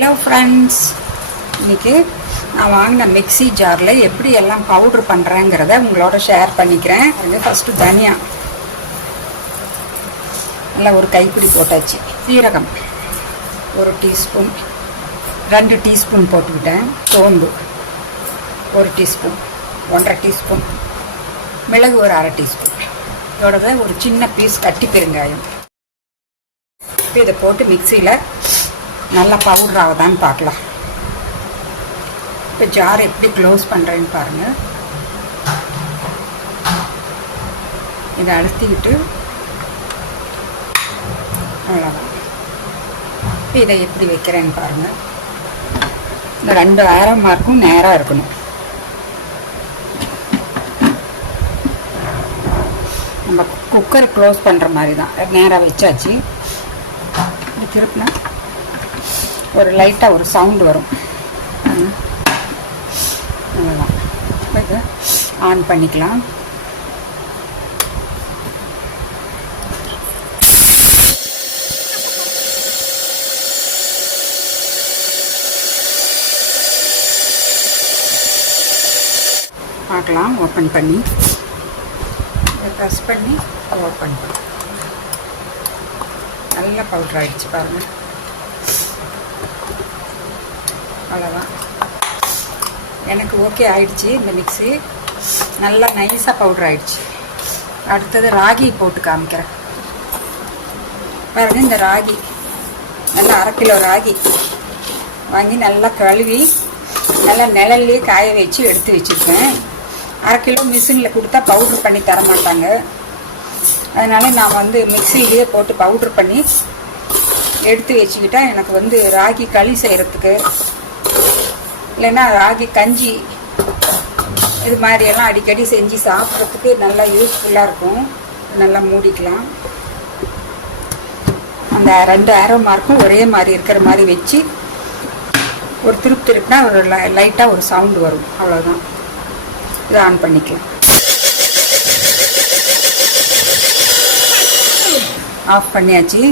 Hello friends இன்னைக்கு நான் வாங்கின மிக்ஸி ஜாரில் எப்படி எல்லாம் பவுட்ரு பண்ணுறேங்கிறத உங்களோட ஷேர் பண்ணிக்கிறேன். அது ஃபஸ்ட்டு தனியா. நல்லா ஒரு கைப்பிடி போட்டாச்சு. சீரகம் ஒரு டீஸ்பூன் ரெண்டு டீஸ்பூன் போட்டுக்கிட்டேன். சோம்பு ஒரு டீஸ்பூன் ஒன்றரை டீஸ்பூன் மிளகு ஒரு அரை டீஸ்பூன் இதோடத ஒரு சின்ன பீஸ் கட்டி பெருங்காயம். இப்போ இதை போட்டு மிக்சியில் நல்லா பவுடர் ஆகுதான்னு பார்க்கலாம். இப்போ ஜார் எப்படி க்ளோஸ் பண்ணுறேன்னு பாருங்கள் இதை அழுத்திக்கிட்டு அவ்வளோதான் இப்போ இதை எப்படி வைக்கிறேன்னு பாருங்கள் இந்த ரெண்டு ஆயிரம் மார்க்கும் நேராக இருக்கணும். நம்ம குக்கர் க்ளோஸ் பண்ணுற மாதிரி தான் நேராக வச்சாச்சு. திருப்பினா ஒரு லைட்டாக ஒரு சவுண்டு வரும். அவ்வளோதான் ஆன் பண்ணிக்கலாம். பார்க்கலாம் ஓப்பன் பண்ணி. ப்ரெஸ் பண்ணி ஓப்பன் பண்ணி நல்ல பவுட்ரு ஆகிடுச்சு பாருங்கள் அவ்வளோதான் எனக்கு ஓகே ஆயிடுச்சு இந்த மிக்ஸி நல்லா நைஸாக பவுட்ரு ஆயிடுச்சு. அடுத்தது ராகி போட்டு காமிக்கிறேன். பாருங்க இந்த ராகி. நல்லா அரை கிலோ ராகி. வாங்கி நல்லா கழுவி நல்லா நிழல்லே காய வச்சு எடுத்து வச்சுருக்கேன். அரை கிலோ மிஷினில் கொடுத்தா பவுட்ரு பண்ணி தர மாட்டாங்க. அதனால் நான் வந்து மிக்சியிலேயே போட்டு பவுட்ரு பண்ணி எடுத்து வச்சுக்கிட்டால் எனக்கு வந்து ராகி களி செய்கிறதுக்கு இல்லைன்னா ராகி கஞ்சி இது மாதிரியெல்லாம் அடிக்கடி செஞ்சு சாப்பிட்றதுக்கு நல்லா யூஸ்ஃபுல்லாக இருக்கும். நல்லா மூடிக்கலாம். அந்த ரெண்டு ஆரோ மார்க்கும் ஒரே மாதிரி இருக்கிற மாதிரி வச்சு ஒரு திருப்தி திருப்பினா ஒரு லைட்டாக ஒரு சவுண்டு வரும். அவ்வளோதான் இதை ஆன் பண்ணிக்கலாம். ஆஃப் பண்ணியாச்சு.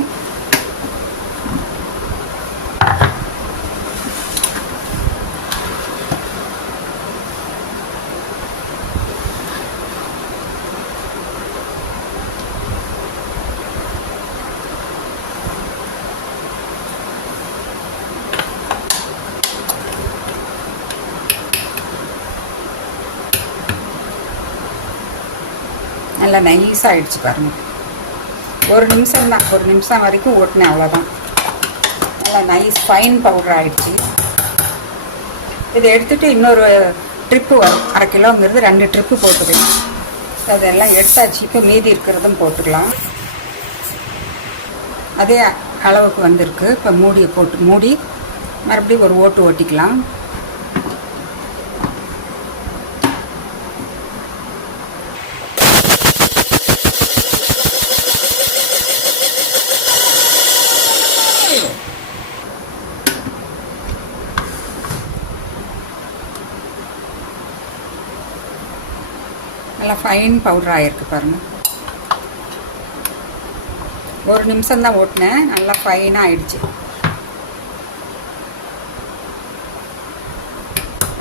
நல்லா நைஸாக ஆகிடுச்சு பாருங்கள் ஒரு நிமிஷம் தான் ஒரு நிமிஷம் வரைக்கும் ஓட்டினேன் அவ்வளோதான் நல்லா நைஸ் ஃபைன் பவுடர் ஆகிடுச்சு இதை எடுத்துகிட்டு இன்னொரு ட்ரிப்பு வரும். அரை கிலோங்கிறது ரெண்டு ட்ரிப்பு போட்டுக்கலாம். அதெல்லாம் எடுத்தாச்சு. இப்போ மீதி இருக்கிறதும் போட்டுக்கலாம். அதே அளவுக்கு வந்திருக்கு. இப்போ மூடியை போட்டு மூடி மறுபடியும் ஒரு ஓட்டு ஓட்டிக்கலாம். நல்லா ஃபைன் பவுடர் ஆகிருக்கு பாருங்கள் ஒரு நிமிஷம் தான் ஓட்டினேன். நல்லா ஃபைனாக ஆயிடுச்சு.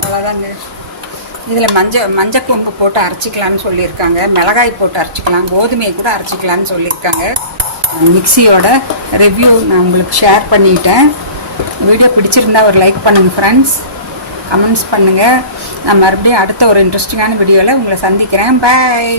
அவ்வளோதாங்க இதில் மஞ்சள் மஞ்சள் கொம்பு போட்டு அரைச்சிக்கலாம்னு சொல்லியிருக்காங்க. மிளகாய் போட்டு அரைச்சிக்கலாம். கோதுமையை கூட அரைச்சிக்கலாம்னு சொல்லியிருக்காங்க. மிக்சியோட ரிவ்யூ நான் உங்களுக்கு ஷேர் பண்ணிட்டேன். வீடியோ பிடிச்சிருந்தா ஒரு லைக் பண்ணுங்கள் ஃப்ரெண்ட்ஸ் கமெண்ட்ஸ் பண்ணுங்கள் நான் மறுபடியும் அடுத்த ஒரு இன்ட்ரெஸ்டிங்கான வீடியோவில் உங்களை சந்திக்கிறேன். பாய்